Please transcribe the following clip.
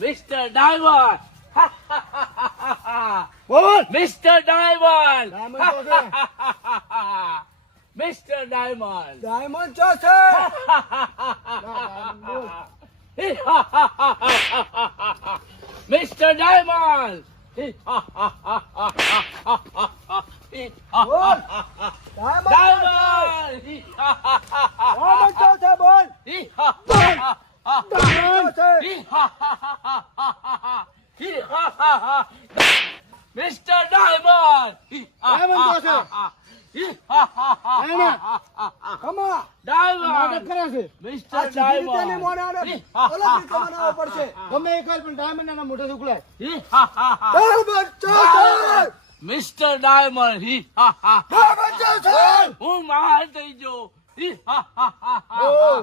Mister diamond. બોલ mister diamond. Diamond તો છે મિસ્ટર ડાયમંડ. ડાયમંડ ચો છે મિસ્ટર ડાયમંડ. બોલ ડાયમંડ ચો છે બોલ ડાયમંડ ચો છે મિસ્ટર ડાયમંડ. ડાયમંડ ચો છે કમા નાટક ડાયમંડ. કરે છે મિસ્ટર આ સીધી રીતે નહીં મોઢે આને ડાયમંડ. અલગ રીતે બનાવવો પડશે ગમે એક વાર પણ ડાયમંડ ના મોઢે ઉકળાય ડાયમંડ. ડાયમંડ ચો છે મિસ્ટર ડાયમંડ. ડાયમંડ ચો છે હું માર થઈ ગયો. બોલ